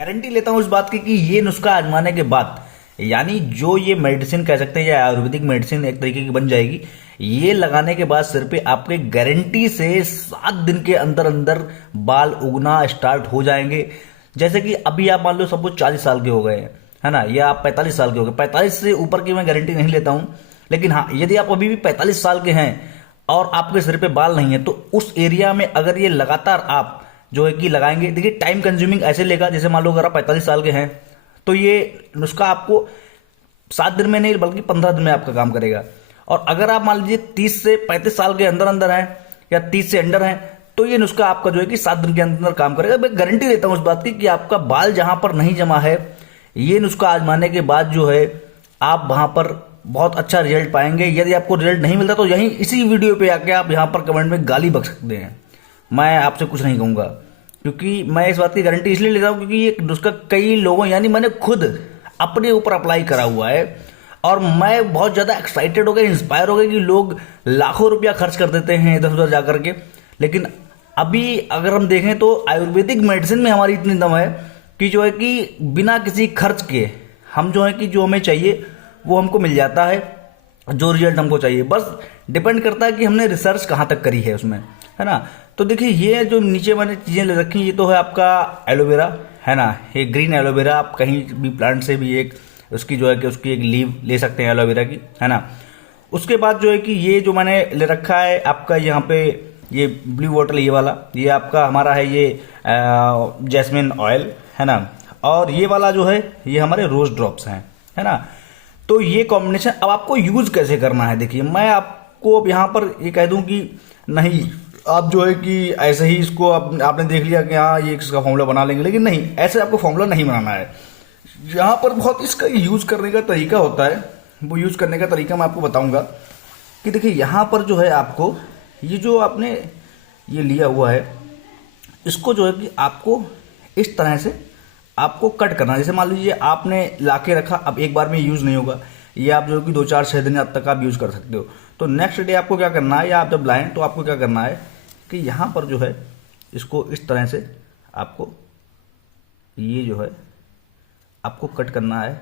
Guarantee लेता हूँ इस बात की कि ये नुस्खा आजमाने के बाद यानी जो ये मेडिसिन कह सकते हैं या आयुर्वेदिक मेडिसिन एक तरीके की बन जाएगी। ये लगाने के बाद सिर पे आपके गारंटी से 7 दिन के अंदर अंदर बाल उगना स्टार्ट हो जाएंगे। जैसे कि अभी आप मान लो सपोज 40 साल के हो गए हैं, है ना, या आप 45 साल के हो गए। 45 से ऊपर की मैं गारंटी नहीं लेता हूं, लेकिन हाँ यदि आप अभी भी 45 साल के हैं और आपके सिर पे बाल नहीं है तो उस एरिया में अगर ये लगातार आप जो है कि लगाएंगे, देखिए टाइम कंज्यूमिंग ऐसे लेगा जैसे मान लो अगर आप 45 साल के हैं तो ये नुस्खा आपको 7 दिन में नहीं बल्कि 15 दिन में आपका काम करेगा। और अगर आप मान लीजिए 30 से 35 साल के अंदर अंदर हैं या 30 से अंडर हैं तो ये नुस्खा आपका जो है कि 7 दिन के अंदर काम करेगा। मैं गारंटी देता हूं उस बात की कि आपका बाल जहां पर नहीं जमा है ये नुस्खा आजमाने के बाद जो है आप वहां पर बहुत अच्छा रिजल्ट पाएंगे। यदि आपको रिजल्ट नहीं मिलता तो यहीं इसी वीडियो पे आके आप यहां पर कमेंट में गाली बक सकते हैं, मैं आपसे कुछ नहीं कहूंगा। क्योंकि मैं इस बात की गारंटी इसलिए ले रहा हूं क्योंकि ये नुस्खा कई लोगों यानी मैंने खुद अपने ऊपर अप्लाई करा हुआ है और मैं बहुत ज्यादा एक्साइटेड हो गया, इंस्पायर हो गया कि लोग लाखों रुपया खर्च कर देते हैं इधर उधर जाकर के। लेकिन अभी अगर हम देखें तो आयुर्वेदिक मेडिसिन में हमारी इतनी दम है कि जो है कि बिना किसी खर्च के हम जो है कि जो हमें चाहिए वो हमको मिल जाता है, जो रिजल्ट हमको चाहिए। बस डिपेंड करता है कि हमने रिसर्च कहाँ तक करी है उसमें, है ना। तो देखिए ये जो नीचे मैंने चीजें ले रखी ये तो है आपका एलोवेरा, है ना, ये ग्रीन एलोवेरा। आप कहीं भी प्लांट से भी एक उसकी जो है कि उसकी एक लीव ले सकते हैं एलोवेरा की, है ना। उसके बाद जो है कि ये जो मैंने ले रखा है आपका यहाँ पे ये ब्लू बॉटल, ये वाला ये आपका हमारा है ये जैस्मिन ऑयल, है ना। और ये वाला जो है ये हमारे रोज ड्रॉप्स हैं, है ना। तो ये कॉम्बिनेशन अब आपको यूज कैसे करना है, देखिए मैं आपको अब यहाँ पर ये कह दूं कि नहीं आप जो है कि ऐसे ही इसको आपने देख लिया कि हाँ ये इसका फॉर्मूला बना लेंगे, लेकिन नहीं, ऐसे आपको फॉर्मूला नहीं बनाना है। यहाँ पर बहुत इसका यूज करने का तरीका होता है, वो यूज करने का तरीका मैं आपको बताऊंगा कि देखिए यहाँ पर जो है आपको ये जो आपने ये लिया हुआ है इसको जो है कि आपको इस तरह से आपको कट करना है। जैसे मान लीजिए आपने लाके रखा, अब एक बार में यूज नहीं होगा, ये आप जो है कि 2 4 6 दिन तक आप यूज कर सकते हो। तो नेक्स्ट डे आपको क्या करना है, या आप जब लाएं तो आपको क्या करना है कि यहाँ पर जो है इसको इस तरह से आपको ये जो है आपको कट करना है,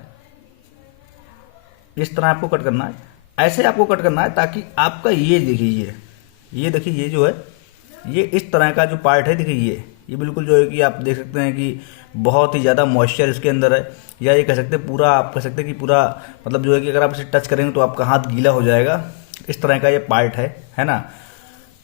इस तरह आपको कट करना है, ऐसे आपको कट करना है ताकि आपका ये देखिए ये देखिए ये जो है ये इस तरह का जो पार्ट है, देखिए ये बिल्कुल जो है कि आप देख सकते हैं कि बहुत ही ज़्यादा मॉइस्चर इसके अंदर है, या ये कह सकते हैं पूरा, आप कह सकते हैं कि पूरा मतलब जो है कि अगर आप इसे टच करेंगे तो आपका हाथ गीला हो जाएगा। इस तरह का ये पार्ट है ना।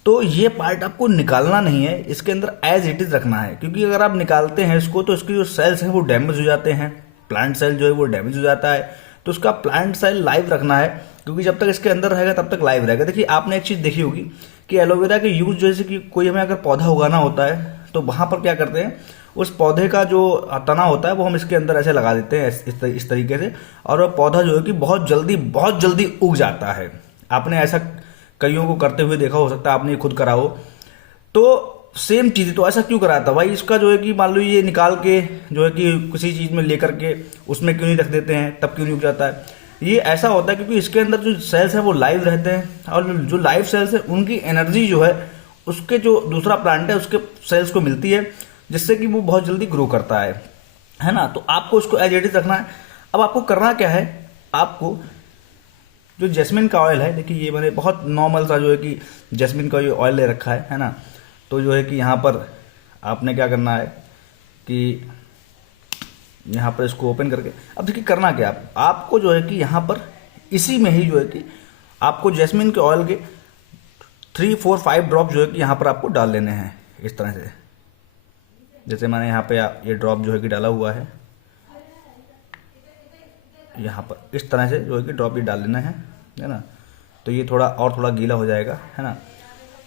तो ये पार्ट आपको निकालना नहीं है, इसके अंदर एज इट इज रखना है, क्योंकि अगर आप निकालते हैं इसको तो इसके जो सेल्स हैं वो डैमेज हो जाते हैं, प्लांट सेल जो है वो डैमेज हो जाता है। तो उसका प्लांट सेल लाइव रखना है, क्योंकि जब तक इसके अंदर रहेगा तब तक लाइव रहेगा। देखिए आपने एक चीज देखी होगी कि एलोवेरा के यूज जैसे कि कोई हमें अगर पौधा उगाना होता है तो वहां पर क्या करते हैं, उस पौधे का जो तना होता है वो हम इसके अंदर ऐसे लगा देते हैं इस तरीके से, और वो पौधा जो है कि बहुत जल्दी उग जाता है। आपने ऐसा कईयों को करते हुए देखा हो सकता है, आपने खुद करा हो। तो सेम चीज, तो ऐसा क्यों कराता भाई, इसका जो है कि मान लो ये निकाल के जो है कि किसी चीज में लेकर के उसमें क्यों नहीं रख देते हैं, तब क्यों नहीं उग जाता है। ये ऐसा होता है क्योंकि इसके अंदर जो सेल्स हैं वो लाइव रहते हैं, और जो लाइव सेल्स हैं उनकी एनर्जी जो है उसके जो दूसरा प्लांट है उसके सेल्स को मिलती है, जिससे कि वो बहुत जल्दी ग्रो करता है ना। तो आपको उसको एज इट इज रखना है। अब आपको करना क्या है, आपको जो जैस्मिन का ऑयल है, देखिए ये मैंने बहुत नॉर्मल सा जो है कि जैस्मिन का ये ऑयल ले रखा है ना। तो जो है कि यहाँ पर आपने क्या करना है कि यहाँ पर इसको ओपन करके, अब देखिए करना क्या, आपको जो है कि यहाँ पर इसी में ही जो है कि आपको जैस्मिन के ऑयल के 3 4 5 ड्रॉप जो है कि यहाँ पर आपको डाल लेने हैं इस तरह से। जैसे मैंने यहाँ पे ये ड्रॉप जो है कि डाला हुआ है, यहाँ पर इस तरह से जो है कि ड्रॉप ये डाल लेना है ना। तो ये थोड़ा गीला हो जाएगा, है ना।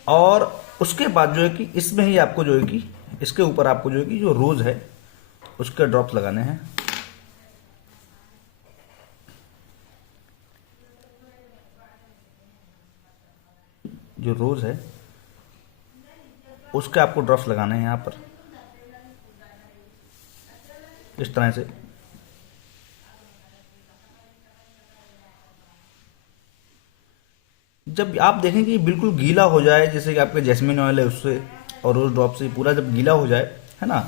और उसके बाद जो है कि इसमें ही आपको जो है कि इसके ऊपर आपको जो है कि जो रोज है उसके ड्रॉप्स लगाने हैं। जो रोज है उसके आपको ड्रॉप्स लगाने हैं यहाँ पर इस तरह से। जब आप देखें कि बिल्कुल गीला हो जाए, जैसे कि आपके जैस्मिन ऑयल है उससे और रोज ड्रॉप से पूरा जब गीला हो जाए, है ना,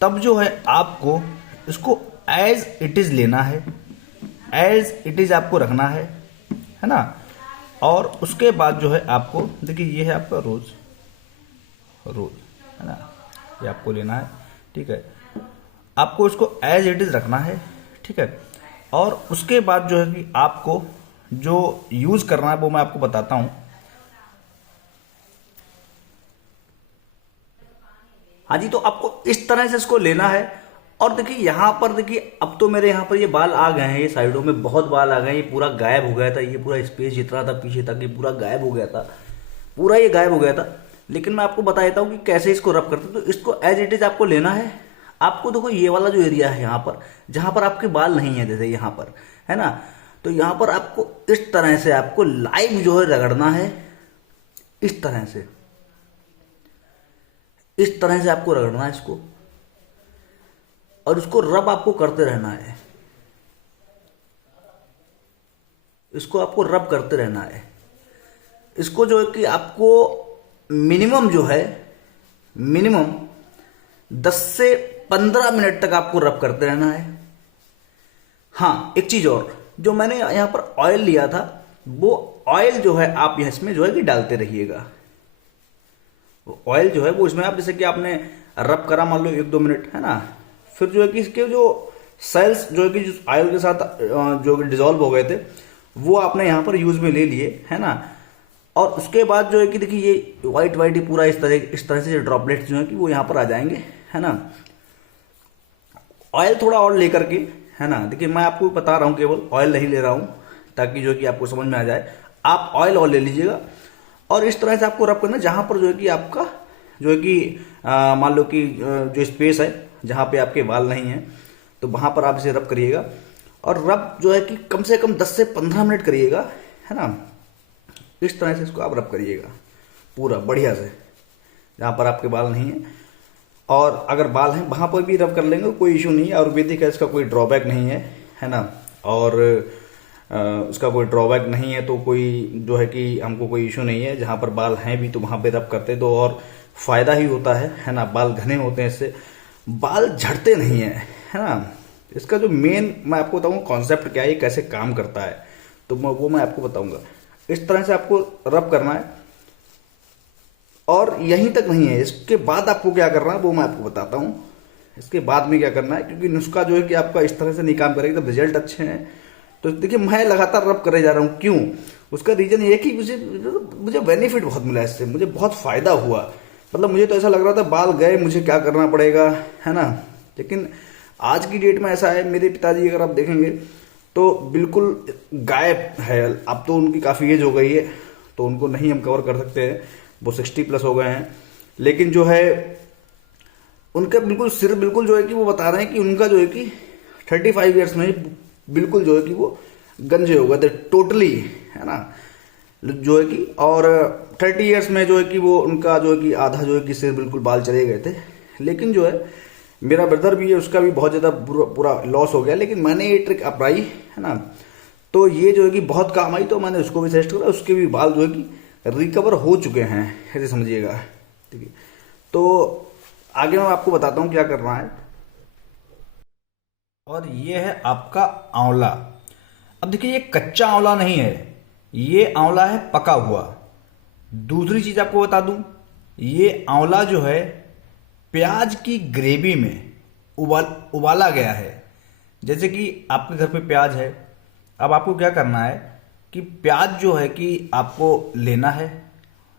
तब जो है आपको इसको एज इट इज लेना है, एज इट इज आपको रखना है ना। और उसके बाद जो है आपको देखिए ये है आपका रोज है ना, ये आपको लेना है, ठीक है। आपको इसको एज इट इज रखना है, ठीक है। और उसके बाद जो है कि आपको जो यूज करना है वो मैं आपको बताता हूं। हाँ जी, तो आपको इस तरह से इसको लेना है। और देखिए यहाँ पर देखिए अब तो मेरे यहाँ पर ये बाल आ गए हैं, ये साइडों में बहुत बाल आ गए हैं, ये पूरा गायब हो गया था, ये पूरा स्पेस जितना था पीछे तक ये पूरा गायब हो गया था, पूरा ये गायब हो गया था। लेकिन मैं आपको बता देता हूँ कि कैसे इसको रब करते हैं। तो इसको एज इट इज आपको लेना है। आपको देखो ये वाला जो एरिया है यहाँ पर, जहां पर आपके बाल नहीं है, जैसे यहाँ पर है ना, तो यहाँ पर आपको इस तरह से आपको लाइव जो है रगड़ना है, इस तरह से, इस तरह से आपको रगड़ना है इसको, और इसको रब आपको करते रहना है, इसको आपको रब करते रहना है। इसको जो है कि आपको मिनिमम जो है, मिनिमम 10 से 15 मिनट तक आपको रब करते रहना है। हाँ, एक चीज और, जो मैंने यहां पर ऑयल लिया था, वो ऑयल जो है आप इसमें जो है कि डालते रहिएगा। ऑयल जो है वो इसमें आप जैसे कि आपने रब करा मान लो 1-2 मिनट, है ना, फिर जो है कि इसके जो सेल्स जो है कि जो ऑयल के साथ जो डिजोल्व हो गए थे वो आपने यहाँ पर यूज में ले लिए, है ना। और उसके बाद जो है कि देखिए ये व्हाइट व्हाइट ही पूरा इस तरह से ड्रॉपलेट्स जो है कि वो यहाँ पर आ जाएंगे, है ना। ऑयल थोड़ा और लेकर के, है ना, देखिए मैं आपको बता रहा हूँ, केवल ऑयल नहीं ले रहा हूँ ताकि जो है कि आपको समझ में आ जाए। आप ऑयल और ले लीजिएगा और इस तरह से आपको रब करना जहां पर जो है कि आपका जो है कि मान लो कि जो स्पेस है जहां पे आपके बाल नहीं है, तो वहां पर आप इसे रब करिएगा। और रब जो है कि कम से कम 10 से 15 मिनट करिएगा, है ना। इस तरह से इसको आप रब करिएगा पूरा बढ़िया से, जहां पर आपके बाल नहीं है। और अगर बाल हैं वहां पर भी रब कर लेंगे, कोई इशू नहीं है। आयुर्वेदिक है, इसका कोई ड्रॉबैक नहीं है ना। और उसका कोई ड्रॉबैक नहीं है, तो कोई जो है कि हमको कोई इशू नहीं है। जहां पर बाल हैं भी तो वहां पे रब करते तो और फायदा ही होता है ना। बाल घने होते हैं, इससे बाल झड़ते नहीं है ना। इसका जो मेन मैं आपको बताऊंगा कॉन्सेप्ट क्या है, कैसे काम करता है, तो वो मैं आपको बताऊंगा। इस तरह से आपको रब करना है और यहीं तक नहीं है, इसके बाद आपको क्या करना है वो मैं आपको बताता हूं। इसके बाद में क्या करना है, क्योंकि नुस्खा जो है कि आपका इस तरह से नहीं काम करेगा, तो रिजल्ट अच्छे हैं। तो देखिए मैं लगातार रब करे जा रहा हूं, क्यों? उसका रीजन ये कि मुझे बेनिफिट बहुत मिला इससे, मुझे बहुत फायदा हुआ। मतलब मुझे तो ऐसा लग रहा था बाल गए, मुझे क्या करना पड़ेगा, है ना। लेकिन आज की डेट में ऐसा है, मेरे पिताजी अगर आप देखेंगे तो बिल्कुल गायब है। अब तो उनकी काफी एज हो गई है, तो उनको नहीं हम कवर कर सकते हैं, वो 60+ हो गए हैं। लेकिन जो है उनका बिल्कुल सिर बिल्कुल जो है कि वो बता रहे हैं कि उनका जो है कि 35 ईयर्स में बिल्कुल जो है कि वो गंजे हो गए थे टोटली, है ना, जो है कि। और 30 ईयर्स में जो है कि वो उनका जो है कि आधा जो है कि सिर बिल्कुल बाल चले गए थे। लेकिन जो है मेरा ब्रदर भी है, उसका भी बहुत ज्यादा पूरा लॉस हो गया। लेकिन मैंने ये ट्रिक अपनाई, है ना, तो ये जो है कि बहुत काम आई, तो मैंने उसको भी सजेस्ट करा, उसके भी बाल जो है कि रिकवर हो चुके हैं, ऐसे समझिएगा, ठीक है। तो आगे मैं आपको बताता हूं क्या करना है। और ये है आपका आंवला। अब देखिए ये कच्चा आंवला नहीं है, ये आंवला है पका हुआ। दूसरी चीज आपको बता दूं, ये आंवला जो है प्याज की ग्रेवी में उबाला गया है। जैसे कि आपके घर पे प्याज है, अब आपको क्या करना है कि प्याज जो है कि आपको लेना है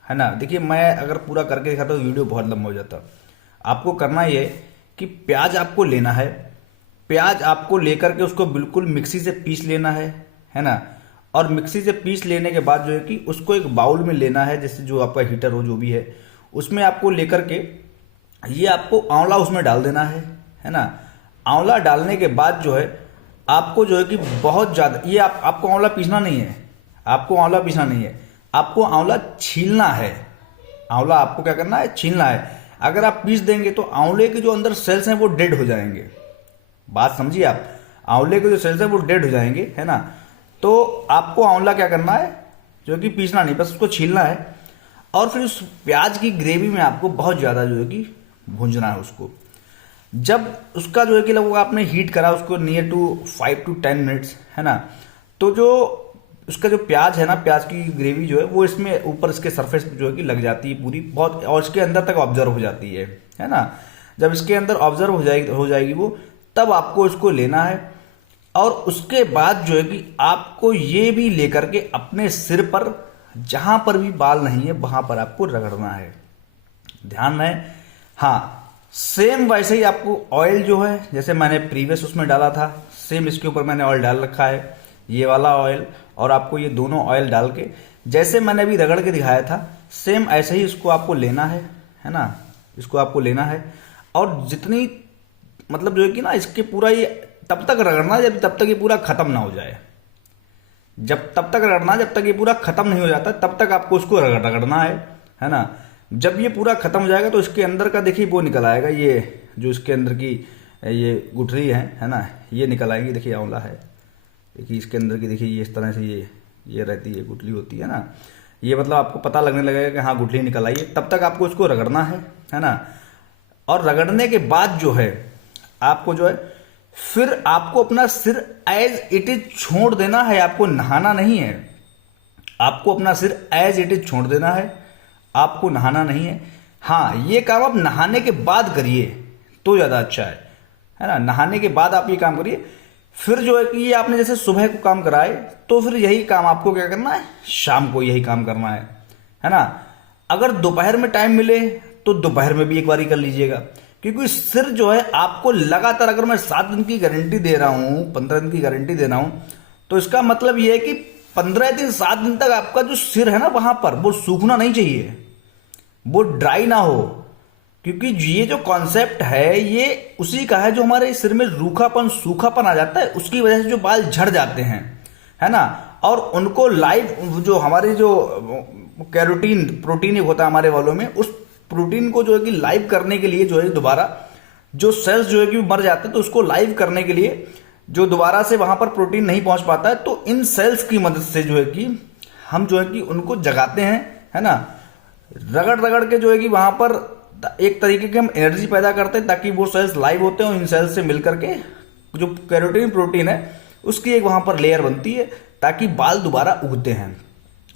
ना। देखिए मैं अगर पूरा करके दिखाता हूँ वीडियो बहुत लंबा हो जाता। आपको करना ये कि प्याज आपको लेना है, प्याज आपको लेकर के उसको बिल्कुल मिक्सी से पीस लेना है ना। और मिक्सी से पीस लेने के बाद जो है कि उसको एक बाउल में लेना है, जैसे जो आपका हीटर हो जो भी है, उसमें आपको लेकर के ये आपको आंवला उसमें डाल देना है ना। आंवला डालने के बाद जो है आपको जो है कि बहुत ज्यादा ये आपको आंवला पीसना नहीं है, आपको आंवला पीसना नहीं है, आपको आंवला छीलना है। आंवला आपको क्या करना है, छीलना है। अगर आप पीस देंगे तो आंवले के जो अंदर सेल्स हैं वो डेड हो जाएंगे। बात समझिए आप, आंवले के जो सेल्स हैं वो डेड हो जाएंगे, है ना। तो आपको आंवला क्या करना है, जो कि पीसना नहीं, बस उसको छीलना है। और फिर उस प्याज की ग्रेवी में आपको बहुत ज्यादा जो है कि भूंजना है उसको। जब उसका जो है कि लगभग आपने हीट करा उसको नियर टू 5 to 10 मिनट्स, है ना, तो जो उसका जो प्याज है ना, प्याज की ग्रेवी जो है वो इसमें ऊपर इसके सरफेस जो है कि लग जाती है पूरी बहुत, और इसके अंदर तक ऑब्जर्व हो जाती है ना। जब इसके अंदर ऑब्जर्व हो जाएगी वो, तब आपको इसको लेना है। और उसके बाद जो है कि आपको ये भी लेकर के अपने सिर पर जहां पर भी बाल नहीं है वहां पर आपको रगड़ना है। ध्यान रहे। हाँ, सेम वैसे ही आपको ऑयल जो है, जैसे मैंने प्रीवियस उसमें डाला था, सेम इसके ऊपर मैंने ऑयल डाल रखा है, ये वाला ऑयल, और आपको ये दोनों ऑयल डाल के जैसे मैंने अभी रगड़ के दिखाया था सेम ऐसे ही इसको आपको लेना है ना, इसको आपको लेना है। और जितनी मतलब जो है कि ना इसके पूरा ये तब तक रगड़ना जब तब तक ये पूरा खत्म ना हो जाए, जब तब तक रगड़ना जब तक ये पूरा खत्म नहीं हो जाता तब तक आपको उसको रगड़ना है ना। जब ये पूरा खत्म हो जाएगा तो इसके अंदर का देखिए वो निकल आएगा, ये जो इसके अंदर की ये गुठली है ना, ये निकल आएगी। देखिए आंवला है, देखिए इसके अंदर की, देखिए ये इस तरह से ये रहती है, गुठली होती है ना, ये मतलब आपको पता लगने लगेगा कि हाँ गुठली निकल आई है। तब तक आपको इसको रगड़ना है ना। और रगड़ने के बाद जो है आपको जो है फिर आपको अपना सिर एज इट इज छोड़ देना है, आपको नहाना नहीं है, आपको अपना सिर एज इट इज छोड़ देना है, आपको नहाना नहीं है। हाँ, ये काम आप नहाने के बाद करिए तो ज्यादा अच्छा है ना। नहाने के बाद आप ये काम करिए। फिर जो है कि ये आपने जैसे सुबह को काम कराए तो फिर यही काम आपको क्या करना है, शाम को यही काम करना है ना। अगर दोपहर में टाइम मिले तो दोपहर में भी एक बारी कर लीजिएगा, क्योंकि सिर जो है आपको लगातार, अगर मैं 7 दिन की गारंटी दे रहा हूं, 15 दिन की गारंटी दे रहा हूं, तो इसका मतलब यह है कि 15 दिन 7 दिन तक आपका जो सिर है ना वहां पर वो सूखना नहीं चाहिए, वो ड्राई ना हो। क्योंकि ये जो कॉन्सेप्ट है ये उसी का है जो हमारे सिर में रूखापन सूखापन आ जाता है, उसकी वजह से जो बाल झड़ जाते हैं, है ना। और उनको लाइव जो हमारे जो कैरोटीन प्रोटीन होता है हमारे बालों में, उस प्रोटीन को जो है कि लाइव करने के लिए जो है दोबारा जो सेल्स जो है कि मर जाते हैं, तो उसको लाइव करने के लिए जो दोबारा से वहां पर प्रोटीन नहीं पहुंच पाता है, तो इन सेल्स की मदद से जो है कि हम जो है कि उनको जगाते हैं, है ना। रगड़ रगड़ के जो है कि वहां पर एक तरीके की हम एनर्जी पैदा करते हैं ताकि वो सेल्स लाइव होते हैं, और इन सेल्स से मिलकर के जो कैरोटीन प्रोटीन है उसकी एक वहां पर लेयर बनती है ताकि बाल दोबारा उगते हैं,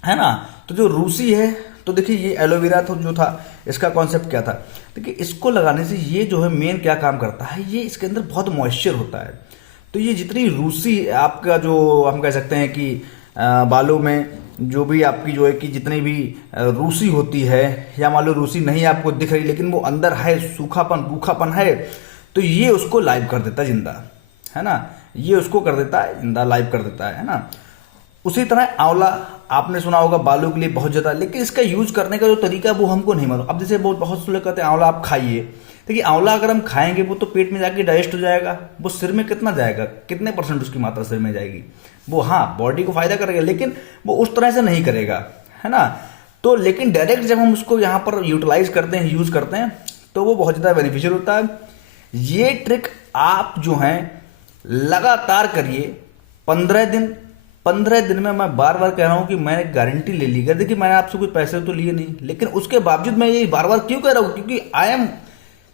है ना। तो जो रूसी है, तो देखिए ये एलोवेरा तो जो था, इसका कॉन्सेप्ट क्या था, देखिए इसको लगाने से ये जो है मेन क्या काम करता है, ये इसके अंदर बहुत मॉइस्चर होता है। तो ये जितनी रूसी आपका जो हम कह सकते हैं कि बालों में जो भी आपकी जो है कि जितनी भी रूसी होती है, या मान लो रूसी नहीं आपको दिख रही लेकिन वो अंदर है, सूखापन रूखापन है, तो ये उसको लाइव कर देता है जिंदा, है ना। ये उसको कर देता है जिंदा, लाइव कर देता है ना। उसी तरह आंवला आपने सुना होगा बालों के लिए बहुत ज्यादा, लेकिन इसका यूज करने का जो तरीका वो हमको नहीं मालूम। अब जैसे बहुत से लोग कहते हैं आंवला आप खाइए, देखिए आंवला अगर हम खाएंगे वो तो पेट में जाके डाइजेस्ट हो जाएगा, वो सिर में कितना जाएगा, कितने % उसकी मात्रा सिर में जाएगी, वो हाँ बॉडी को फायदा करेगा लेकिन वो उस तरह से नहीं करेगा, है ना। तो लेकिन डायरेक्ट जब हम उसको यहाँ पर यूटिलाइज करते हैं, यूज करते हैं, तो वो बहुत ज्यादा बेनिफिशियल होता है। ये ट्रिक आप जो है लगातार करिए 15 दिन में। मैं बार बार कह रहा हूं कि मैंने गारंटी ले ली। देखिए मैंने आपसे कुछ पैसे तो लिए नहीं, लेकिन उसके बावजूद मैं ये बार बार क्यों कह रहा हूं, क्योंकि I am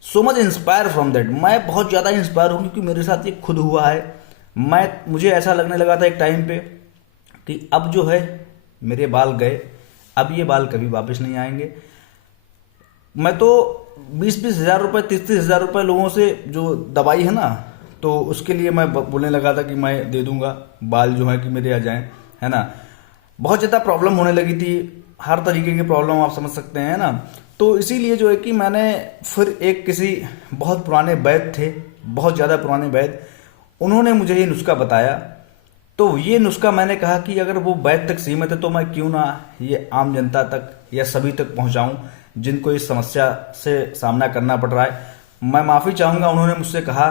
so much inspire from that. मैं बहुत ज्यादा इंस्पायर हूं क्योंकि मेरे साथ ये खुद हुआ है। मुझे ऐसा लगने लगा था एक टाइम पे कि अब जो है मेरे बाल गए, अब ये बाल कभी वापस नहीं आएंगे। मैं तो 20-20 हजार रुपए, 30-30 हजार रुपए लोगों से जो दवाई है ना, तो उसके लिए मैं बोलने लगा था कि मैं दे दूंगा, बाल जो है कि मेरे आ जाएं, है ना। बहुत ज़्यादा प्रॉब्लम होने लगी थी, हर तरीके की प्रॉब्लम आप समझ सकते हैं ना। तो इसीलिए जो है कि मैंने फिर एक किसी बहुत पुराने वैद्य थे, बहुत ज़्यादा पुराने वैद्य, उन्होंने मुझे ये नुस्खा बताया। तो ये नुस्खा मैंने कहा कि अगर वो वैद्य तक सीमित है तो मैं क्यों ना ये आम जनता तक या सभी तक पहुंचाऊं जिनको इस समस्या से सामना करना पड़ रहा है। मैं माफ़ी चाहूँगा, उन्होंने मुझसे कहा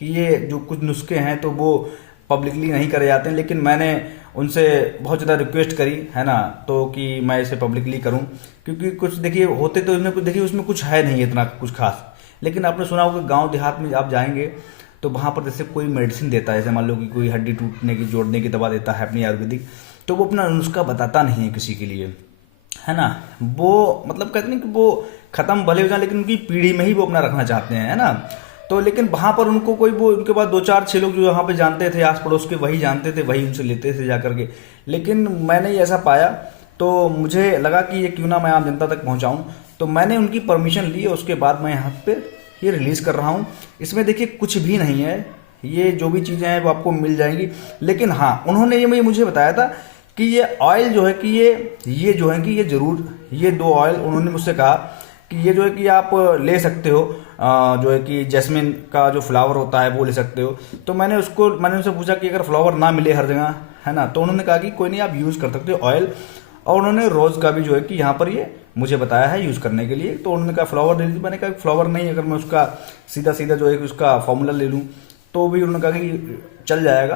कि ये जो कुछ नुस्खे हैं तो वो पब्लिकली नहीं करे जाते हैं, लेकिन मैंने उनसे बहुत ज़्यादा रिक्वेस्ट करी, है ना, तो कि मैं इसे पब्लिकली करूं, क्योंकि कुछ देखिए होते तो इसमें कुछ, देखिए उसमें कुछ है नहीं इतना कुछ खास। लेकिन आपने सुना होगा गांव देहात में आप जाएंगे तो वहाँ पर जैसे कोई मेडिसिन देता है, जैसे मान लो कि कोई हड्डी टूटने की, जोड़ने की दवा देता है अपनी आयुर्वेदिक, तो वो अपना नुस्खा बताता नहीं है किसी के लिए, है ना। वो मतलब कहते हैं कि वो खत्म भले हो जाए लेकिन उनकी पीढ़ी में ही वो अपना रखना चाहते हैं, है ना। तो लेकिन वहां पर उनको कोई वो उनके पास दो चार छह लोग जो यहाँ पे जानते थे आस पड़ोस के, वही जानते थे, वही उनसे लेते थे जा करके। लेकिन मैंने ये ऐसा पाया तो मुझे लगा कि ये क्यों ना मैं आम जनता तक पहुंचाऊं, तो मैंने उनकी परमिशन ली और उसके बाद मैं यहाँ पे ये रिलीज कर रहा हूँ। इसमें देखिए कुछ भी नहीं है, ये जो भी चीजें हैं वो आपको मिल जाएंगी। लेकिन हाँ, उन्होंने ये मुझे बताया था कि ये ऑयल जो है कि ये जो है कि ये जरूर, ये 2 ऑयल उन्होंने मुझसे कहा कि ये जो है कि आप ले सकते हो, जो है कि जैस्मिन का जो फ्लावर होता है वो ले सकते हो। तो मैंने उनसे पूछा कि अगर फ्लावर ना मिले हर जगह, है ना, तो उन्होंने कहा कि कोई नहीं, आप यूज़ कर सकते हो ऑयल। और उन्होंने रोज़ का भी जो है कि यहाँ पर ये मुझे बताया है यूज़ करने के लिए। तो उन्होंने कहा फ्लावर ले लीजिए, मैंने कहा फ्लावर नहीं, अगर मैं उसका सीधा सीधा जो है उसका फॉर्मूला ले लूँ तो भी उन्होंने कहा कि चल जाएगा।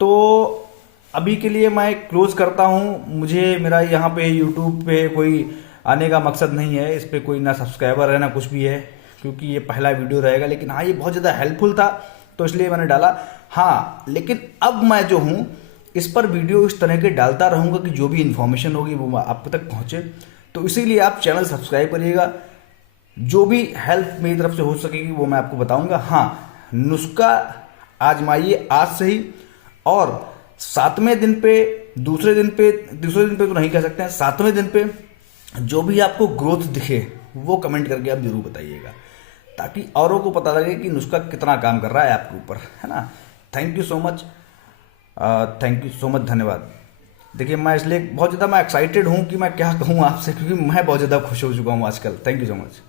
तो अभी के लिए मैं क्लोज करता हूँ। मुझे मेरा यहाँ पे यूट्यूब पे कोई आने का मकसद नहीं है, इस पर कोई ना सब्सक्राइबर है ना कुछ भी है, क्योंकि ये पहला वीडियो रहेगा। लेकिन हाँ, ये बहुत ज़्यादा हेल्पफुल था तो इसलिए मैंने डाला। हाँ, लेकिन अब मैं जो हूँ इस पर वीडियो इस तरह के डालता रहूँगा कि जो भी इन्फॉर्मेशन होगी वो आप तक पहुँचे। तो इसीलिए आप चैनल सब्सक्राइब करिएगा, जो भी हेल्प मेरी तरफ से हो सकेगी वो मैं आपको बताऊँगा। हाँ, नुस्खा आजमाइए आज से ही, और 7वें दिन पे, दूसरे दिन पे तो नहीं कह सकते हैं, 7वें दिन पे जो भी आपको ग्रोथ दिखे वो कमेंट करके आप जरूर बताइएगा, ताकि औरों को पता लगे कि नुस्खा कितना काम कर रहा है आपके ऊपर, है ना। थैंक यू सो मच, धन्यवाद। देखिए, मैं इसलिए बहुत ज़्यादा मैं एक्साइटेड हूँ कि मैं क्या कहूँ आपसे, क्योंकि मैं बहुत ज़्यादा खुश हो चुका हूँ आजकल। Thank you so much.